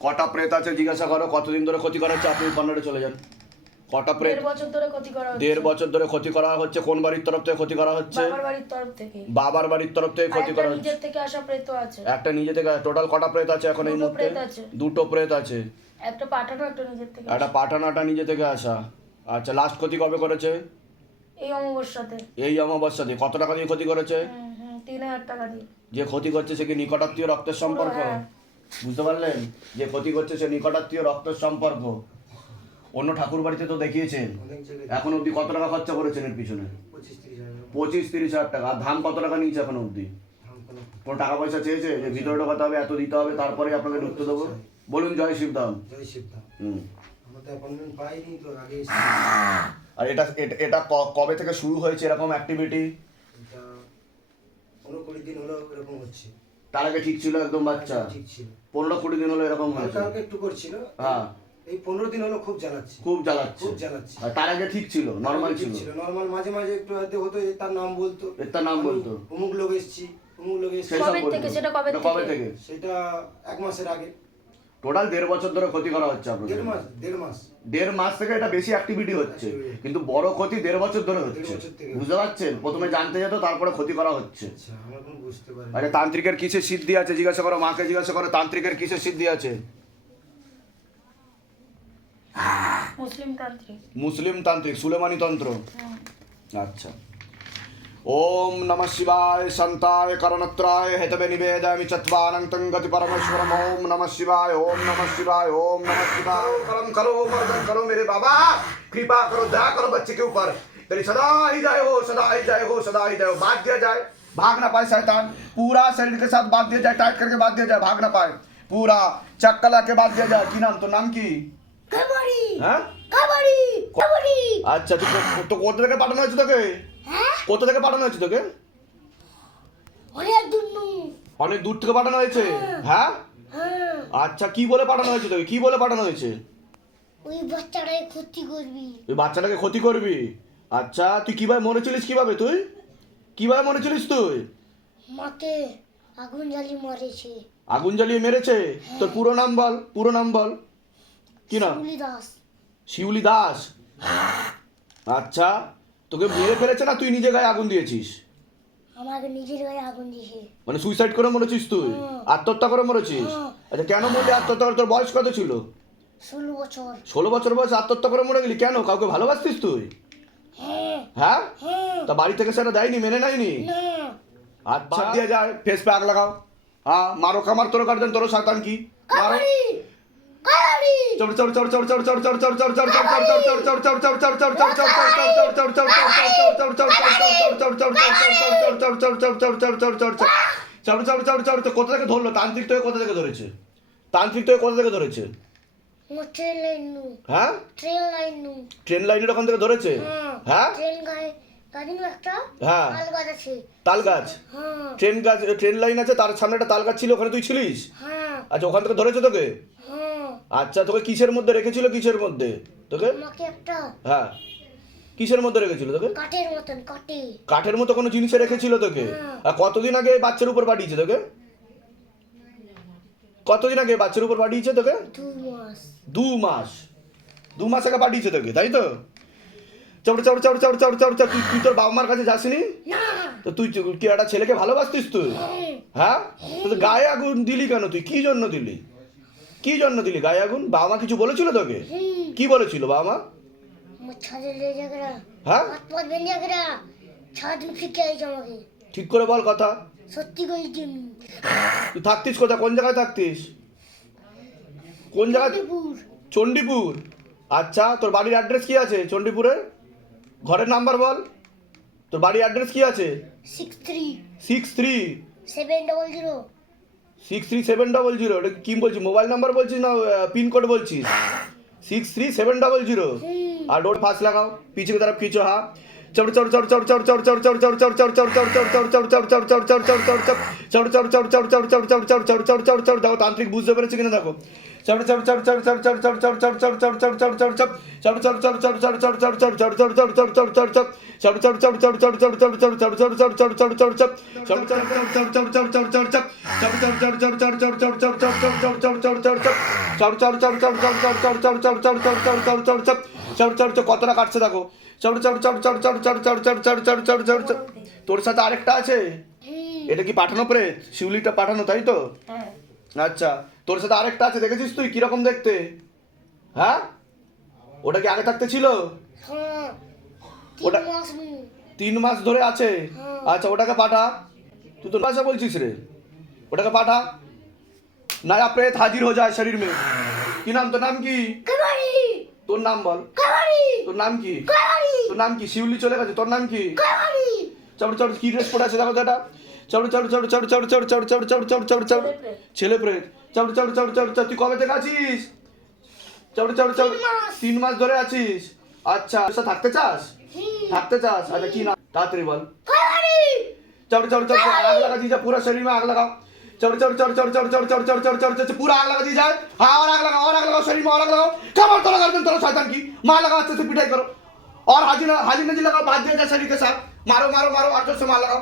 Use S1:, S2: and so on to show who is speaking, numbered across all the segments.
S1: কটা প্রেত আছে জিজ্ঞাসা করো কতদিন ধরে ক্ষতি করা হচ্ছে? আপনি কর্নারে চলে যান। কটা প্রেত?
S2: দেড় বছর ধরে ক্ষতি করা হচ্ছে।
S1: দেড় বছর ধরে ক্ষতি করা হচ্ছে কোন বাড়ির তরফ থেকে ক্ষতি করা হচ্ছে?
S2: বাবার বাড়ির তরফ থেকে।
S1: বাড়ির তরফ থেকে ক্ষতি করা হচ্ছে।
S2: থেকে আসা প্রেত আছে।
S1: একটা নিজে থেকে টোটাল কটা প্রেত আছে এখন এই মুহূর্তে? দুটো প্রেত আছে।
S2: একটা পাঠানো একটা নিজের থেকে
S1: একটা পাঠানাটা নিজে থেকে আসা। আচ্ছা লাস্ট ক্ষতি কবে করেছে?
S2: এই অমাবস্যাতে।
S1: এই অমাবস্যাতে। কত টাকা দিয়ে ক্ষতি করেছে?
S2: তিন হাজার টাকা দিয়ে।
S1: যে ক্ষতি করছে সে কি নিকটাত্মীয় রক্তের সম্পর্ক?
S2: হ্যাঁ।
S1: বুঝতে পারলেন? যে ক্ষতি করছে সে নিকটাত্মীয় রক্তের সম্পর্ক। অন্য ঠাকুর বাড়িতে তো দেখিয়েছেন। এখন অবধি কত টাকা খরচা করেছেন এর পিছনে?
S3: পঁচিশ তিরিশ হাজার
S1: টাকা। আর ধান কত টাকা নিয়েছে এখন অবধি?
S3: ধান কোনো
S1: টাকা পয়সা চেয়েছে? যে ভিতরে ঢোকাতে হবে এত দিতে হবে তারপরে আপনাকে ঢুকতে দেবো? বলুন জয় শিবধাম
S3: জয় শিবধাম
S1: হুম। আর এটা এটা- কবে থেকে শুরু হয়েছে এরকম অ্যাক্টিভিটি
S3: দিন হলো এরকম হচ্ছে।
S1: তার আগে ঠিক ছিল একদম বাচ্চা।
S3: ঠিক ছিল।
S1: পনেরো কুড়ি দিন হলো এরকম হয়েছে।
S3: হালকা একটু করছিল।
S1: হ্যাঁ।
S3: এই পনেরো দিন হলো খুব জ্বালাচ্ছে।
S1: খুব জ্বালাচ্ছে।
S3: খুব জ্বালাচ্ছে।
S1: আর তার আগে ঠিক ছিল নর্মাল ছিল।
S3: নর্মাল মাঝে মাঝে একটু হয়তো হতো যে তার নাম বলতো।
S1: তার নাম বলতো।
S3: অমুক লোক এসছি অমুক লোক এসছি।
S1: সেই
S2: কবে থেকে? সেটা কবে থেকে?
S3: সেটা এক মাসের আগে।
S1: টোটাল দেড় বছর ধরে ক্ষতি করা হচ্ছে আপনাদের।
S3: দেড় মাস দেড় মাস।
S1: দেড় মাস থেকে এটা বেশি অ্যাক্টিভিটি হচ্ছে। কিন্তু বড় ক্ষতি দেড় বছর ধরে হচ্ছে।
S3: থেকে।
S1: বুঝতে পারছেন? প্রথমে জানতে যেত তারপরে ক্ষতি করা হচ্ছে।
S3: আচ্ছা কোনো বুঝতে পারি
S1: মানে তান্ত্রিকের কিসে সিদ্ধি আছে? জিজ্ঞাসা করো মাকে জিজ্ঞাসা করো তান্ত্রিকের কিসে সিদ্ধি আছে?
S2: মুসলিম তান্ত্রিক।
S1: মুসলিম তান্ত্রিক সুলেমানি তন্ত্র? আচ্ছা। ওম নম শিবায় শান্তায় করণত্রায় হেতবে নিবেদয়ামি চত্বানন্तं গতি পরমেশ্বরম। ওম নম শিবায় ওম নম শিবায় ওম নম শিবায়। করম করো মর্দন করো মেরে বাবা। कृपा करो दया करो बच्चे के ऊपर तेरी सदा ही जाए हो सदा ही जाए हो सदा ही जाए हो बात दिया जाए भाग ना पाए शैतान पूरा शरीर के साथ बांध दिया जाए टाइट करके बांध दिया जाए भाग ना पाए पूरा चक्कला के बांध दिया जाए की नाम तो नाम की
S2: কাবাডি
S1: হ্যাঁ
S2: কাবাডি কাবাডি
S1: আচ্ছা তুই কো- তো কোথা থেকে পাঠানো হয়েছে তোকে
S2: হ্যাঁ
S1: কোথা থেকে পাঠানো হয়েছে তোকে
S2: অনেক দূর নু
S1: অনেক দূর থেকে পাঠানো হয়েছে হ্যাঁ
S2: হ্যাঁ
S1: আচ্ছা কি বলে পাঠানো হয়েছে তোকে কি বলে পাঠানো হয়েছে
S2: ওই বাচ্চাটাই ক্ষতি করবি
S1: তুই বাচ্চাটাকে ক্ষতি করবি আচ্ছা তুই কিভাবে মরেছিলিস কিভাবে তুই কীভাবে মরেছিলিস তুই?
S2: মাকে আগুন জ্বালিয়ে মরেছে।
S1: আগুন জ্বালিয়ে মেরেছে? তোর পুরো নাম বল পুরো নাম বল। কি নাম?
S2: শিউলি দাস।
S1: শিউলি দাস? আচ্ছা তোকে মেরে ফেলেছে না তুই নিজে গায়ে আগুন দিয়েছিস?
S2: আমাকে নিজের গায়ে আগুন দিয়েছে।
S1: মানে সুইসাইড করে মরেছিস তুই? আত্মহত্যা করে মরেছিস? আচ্ছা কেন মরলি? আত্মহত্যা করে তোর বয়স কত ছিল?
S2: ষোলো বছর।
S1: ষোলো বছর বয়স আত্মহত্যা করে মরে গেলি? কেন? কাউকে ভালোবাসতিস তুই?
S2: হ্যাঁ
S1: তা বাড়ি থেকে সেটা দেয়নি মেনে নেয়নি আর দিয়ে যায় ফেস প্যাক লাগাও হ্যাঁ মারো কামার তোর গার্জেন তোর শয়তান কি মারো চড় চড় চড় চড় চড় চড় চড় চড় চড় চড় চড় কোথা থেকে ধরলো তান্ত্রিক তোকে কোথা থেকে ধরেছে তান্ত্রিক তো কোথা থেকে ধরেছে
S2: ট্রেন লাইন নু।
S1: হ্যাঁ?
S2: ট্রেন লাইন নু।
S1: ট্রেন লাইনের ওখান থেকে ধরেছে? হ্যাঁ।
S2: ট্রেন গায়ে একটা
S1: হ্যাঁ।
S2: তাল গাছ হ্যাঁ।
S1: ট্রেন গাছ ট্রেন লাইন আছে তার সামনে একটা তাল গাছ ছিল ওখানে তুই ছিলিস?
S2: হ্যাঁ।
S1: আচ্ছা ওখান থেকে ধরেছে তোকে?
S2: হ্যাঁ।
S1: আচ্ছা তোকে কিসের মধ্যে রেখেছিল কিসের মধ্যে? তোকে?
S2: একটা
S1: হ্যাঁ। কিসের মধ্যে রেখেছিল তোকে?
S2: কাঠের মতন
S1: কাঠের মতো কোনো জিনিসে রেখেছিল তোকে?
S2: হ্যাঁ।
S1: আর কতদিন আগে বাচ্চার উপর পাঠিয়েছে তোকে? কতদিন আগে বাচ্চার উপর পাঠিয়েছে তোকে?
S2: দু মাস।
S1: দু মাস। আগে পাঠিয়েছে তোকে তাই তো? চড় চড় চড় চড় চড় চড় চড় তুই তুই তোর বাবা মার কাছে যাসনি?
S2: না।
S1: তো তুই কি একটা ছেলেকে ভালোবাসতিস তুই?
S2: হ্যাঁ।
S1: হ্যাঁ? তো গায়ে আগুন দিলি কেন তুই? কি জন্য দিলি? কি জন্য দিলি গায়ে আগুন? বাবা মা কিছু বলেছিল তোকে? কি বলেছিল বাবা মা? হ্যাঁ? ঠিক করে বল কথা।
S2: সত্যি করে
S1: তুই থাকতিস কোথায়? কোন জায়গায় থাকতিস? কোন জায়গায়?
S2: চণ্ডীপুর।
S1: আচ্ছা তোর বাড়ির অ্যাড্রেস কি আছে চণ্ডীপুরের? ঘরের নাম্বার বল। তোর বাড়ির অ্যাড্রেস কি আছে?
S2: Six three
S1: six three
S2: seven double zero
S1: six three seven double zero এটা কি বলছিস? মোবাইল নাম্বার বলছিস না পিনকোড বলছিস? Six three seven double zero আর ডোর ফাঁস লাগাও। পিছিয়ে তারা পিছো হা হ্যাঁ? দাও তান্ত্রিক বুঝতে পেরেছে কিনা দেখো কতটা কাটছে দেখো তোর সাথে আরেকটা আছে এটা কি পাঠানো পরে শিউলিটা পাঠানো তাই তো
S2: হ্যাঁ
S1: আচ্ছা তোর সাথে আরেকটা আছে দেখেছিস তুই? কীরকম দেখতে? হ্যাঁ? ওটা কি আগে থাকতে ছিল?
S2: হ্যাঁ
S1: ওটা-
S2: তিন মাস
S1: ধরে আছে?
S2: হ্যাঁ।
S1: আচ্ছা ওটাকে পাঠা। তুই তো ভাষা বলছিস রে। ওটাকে পাঠা। নয়া প্রেত হাজির হয়ে যায় শরীর में কি নাম? তোর নাম কি? তোর নাম বল। তোর নাম কি? তোর নাম কি? শিউলি চলে গেছে। তোর নাম কি? চড় চড় কি ড্রেস পরে আছে? দেখো তো এটা। চড় চড় চড় চড় চড় চড় চড় চড় চড় চড় চড় চড় ছেলে প্রেত চড় চড় চড় চড় চড় তুই কবে থেকে আছিস চড় চড় চড়
S2: তিন মাস।
S1: তিন মাস ধরে আছিস আচ্ছা তোর সাথে থাকতে চাস
S2: হুম।
S1: থাকতে চাস আচ্ছা কি না তাড়াতাড়ি বল
S2: কাবাড়ি
S1: चढ़ चढ़ चढ़ चढ़ आग लगा दीजिए पूरा शरीर में आग लगाओ चढ़ चढ़ चढ़ चढ़ चढ़ चढ़ चढ़ चढ़ चढ़ चढ़ चढ़ पूरा आग लगा दीजिए हाँ और आग लगाओ और आग लगाओ शरीर में और आग लगाओ कमर तोड़ा गर्दन तोड़ा शैतान की मार लगाओ अच्छे से पिटाई करो और हाजी ना हाजी नजी लगाओ बात दिया जाए शरीर के साथ मारो मारो मारो आठों से मार लगाओ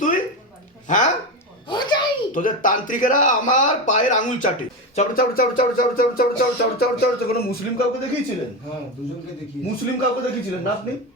S1: তুই হ্যাঁ
S2: ও যাই
S1: তোদের তান্ত্রিকেরা আমার পায়ের আঙুল চাটে চল চল চল চল চল চল চল চল চল চল চল চল কোনো মুসলিম কাউকে দেখিয়েছিলেন
S3: হ্যাঁ দুজনকে দেখি
S1: মুসলিম কাউকে দেখিয়েছিলেন না আপনি
S3: মুসলিম দুজন
S1: তার প্রয়োগ রয়েছে শরীরে চড় চড় জিন দিয়ে কাজ করেছিল এর উপর চড় চড় চড় চড় চড় চড় চড় চড় চড় চড় চড় চড় চড় চড় চড়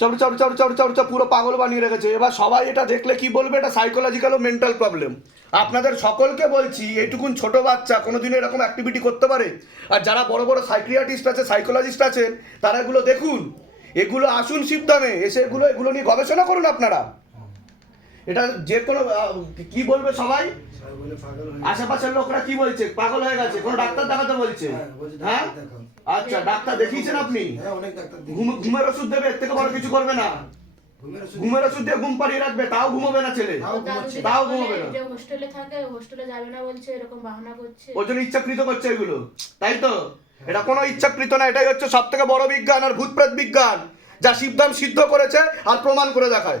S1: চড় চড় চড় চড় চড় চড় পুরো পাগল বানিয়ে রেখেছে। এবার সবাই এটা দেখলে কি বলবে? এটা সাইকোলজিক্যাল ও মেন্টাল প্রবলেম আপনাদের সকলকে বলছি এইটুকুন ছোট বাচ্চা কোনোদিন এরকম অ্যাক্টিভিটি করতে পারে? আর যারা বড় বড় সাইক্রিয়াটিস্ট আছে সাইকোলজিস্ট আছেন তারা এগুলো দেখুন। এগুলো আসুন শিবদামে এসে এগুলো এগুলো নিয়ে গবেষণা করুন আপনারা। এটা যে কোনো কি বলবে সবাই?
S3: সবাই বলে পাগল হয়ে
S1: আশেপাশের লোকরা কি বলছে? পাগল হয়ে গেছে। কোনো ডাক্তার দেখাতে বলছে?
S3: হ্যাঁ,
S1: হ্যাঁ। আচ্ছা ডাক্তার দেখিয়েছেন আপনি?
S3: হ্যাঁ অনেক ডাক্তার দেখি
S1: ঘুম ঘুমের ওষুধ দেবে এর থেকে বড় কিছু করবে না।
S3: ঘুমের ওষুধ
S1: দিয়ে ঘুম পাড়িয়ে রাখবে তাও ঘুমাবে না ছেলে।
S3: তাও
S1: ঘুমাবে না।
S4: যে হোস্টেলে থাকে হোস্টেলে যাবে না বলছে এরকম বাহানা করছে।
S1: ওই জন্য ইচ্ছাকৃত করছে এগুলো। তাই তো? এটা কোনো ইচ্ছাকৃত না এটাই হচ্ছে সব থেকে বড় বিজ্ঞান আর ভূতপ্রেত বিজ্ঞান। যা শিবদাম সিদ্ধ করেছে আর প্রমাণ করে দেখায়।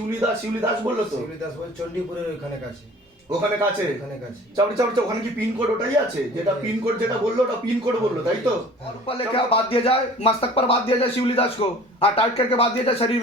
S1: শিউলি দাস
S3: কাছে।
S1: ওখানে কাছে?
S3: ওখানে
S1: কি পিন কোড ওটাই আছে? যেটা যেটা বলল ওটা পিন বলল তাই তো? বাদ দিয়ে যায় পর বাদ দিয়ে যায় শিউলি কো আর টাইট করকে বাদ দিয়ে যায় শরীর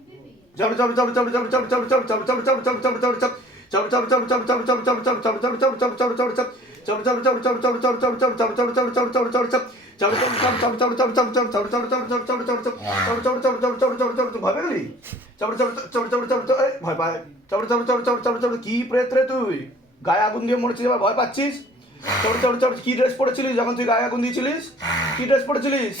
S1: ওরে বাবা হেভি জোর তো তোর গায়ে ভয় পেলি ভয় পায় কি প্রেত রে তুই গায়ে আগুন দিয়ে মরেছিস এবার ভয় পাচ্ছিস চড় চড় চড় কি ড্রেস পরেছিলিস যখন তুই গায়ে আগুন দিয়েছিলিস কি ড্রেস পরেছিলিস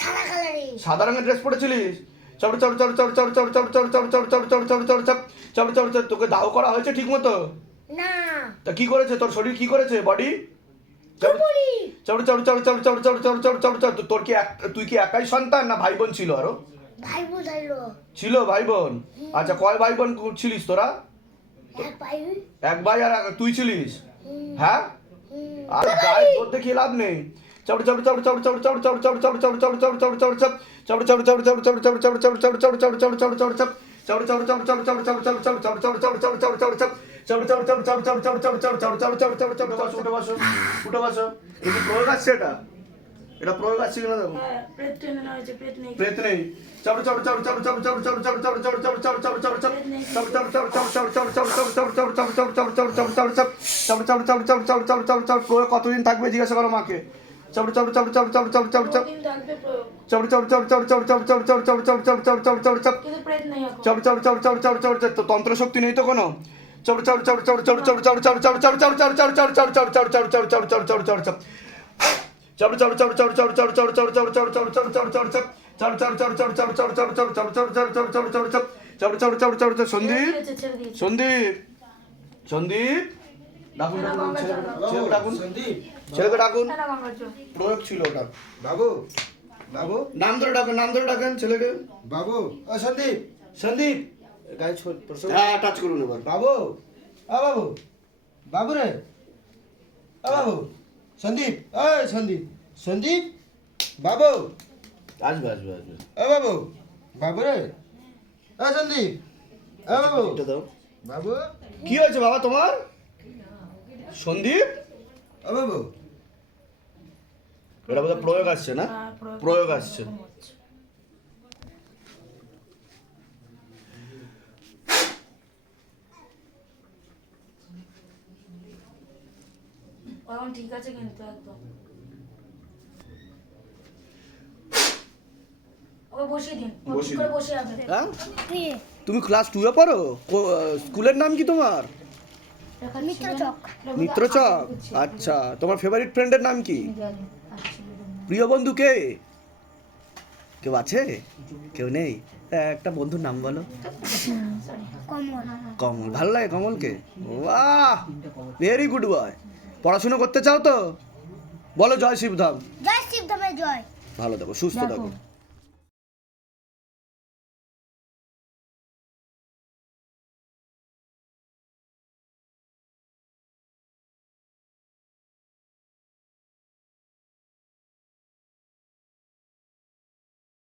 S2: সাদা
S1: রঙের ড্রেস পরেছিলিস চড় চড় চড় চড় চড় চড় চড় চড় চড় চড় চড় চড় চড় চড় চড় চড় চড় তোকে দাও করা হয়েছে ঠিক মতো
S2: না
S1: তা কি করেছে তোর শরীর কি করেছে বডি চড় চড় চড় চড় চড় চড় চড় চড় চড় চড় তোর কি তুই কি একাই সন্তান না ভাই বোন ছিল আরও
S2: ভাই বুঝাইলো
S1: ছিল ভাই বোন আচ্ছা কয় ভাই বোন ছিলিস তোরা
S2: এক ভাই
S1: আর তুই ছিলিস হ্যাঁ আর গায়ে জোর দেখিয়ে লাভ নেই বসো উঠে বসো উঠে বসো এটা প্রয়োগ আসছে এটা এটা প্রয়োগ আসছে কিনা দেখো
S4: হ্যাঁ
S1: কতদিন থাকবে জিজ্ঞাসা করো মাকে তন্ত্র শক্তি নেই তো কোনো সন্দীপ সন্দীপ সন্দীপ ডাকুন ডাকুন
S3: সন্দীপ
S1: ছেলেকে ডাকুন।
S4: জল
S1: প্রয়োগ ছিল ওটা
S3: বাবু বাবু।
S1: নাম ধরে ডাকুন নাম ধরে ডাকেন ছেলেকে।
S3: বাবু ও সন্দীপ সন্দীপ। গায়ে
S1: হ্যাঁ টাচ করুন এবার।
S3: বাবু ও বাবু বাবু রে। ও বাবু সন্দীপ ও সন্দীপ সন্দীপ বাবু।
S1: আসবে আসবে আসবে।
S3: ও বাবু বাবু রে। ও সন্দীপ ও বাবু।
S1: এটা দাও।
S3: বাবু।
S1: কি হয়েছে বাবা তোমার? সন্দীপ?
S3: ও বাবু
S1: এটা বোধহয় প্রয়োগ
S4: হ্যাঁ?
S1: তুমি ক্লাস টুয়ে পড়ো? স্কুলের নাম কি তোমার?
S2: মিত্রচক
S1: মিত্রচক আচ্ছা তোমার ফেভারিট ফ্রেন্ডের নাম কি? প্রিয় বন্ধু কে? কেউ আছে? কেউ নেই? তা একটা বন্ধুর নাম বলো।
S2: কমল।
S1: কমল ভালো লাগে কমলকে? বাহ! ভেরি গুড বয় পড়াশুনো করতে চাও তো? বলো জয় শিবধাম।
S2: জয় শিবধামে জয়।
S1: ভালো থাকো সুস্থ
S5: দেখো
S1: থাকো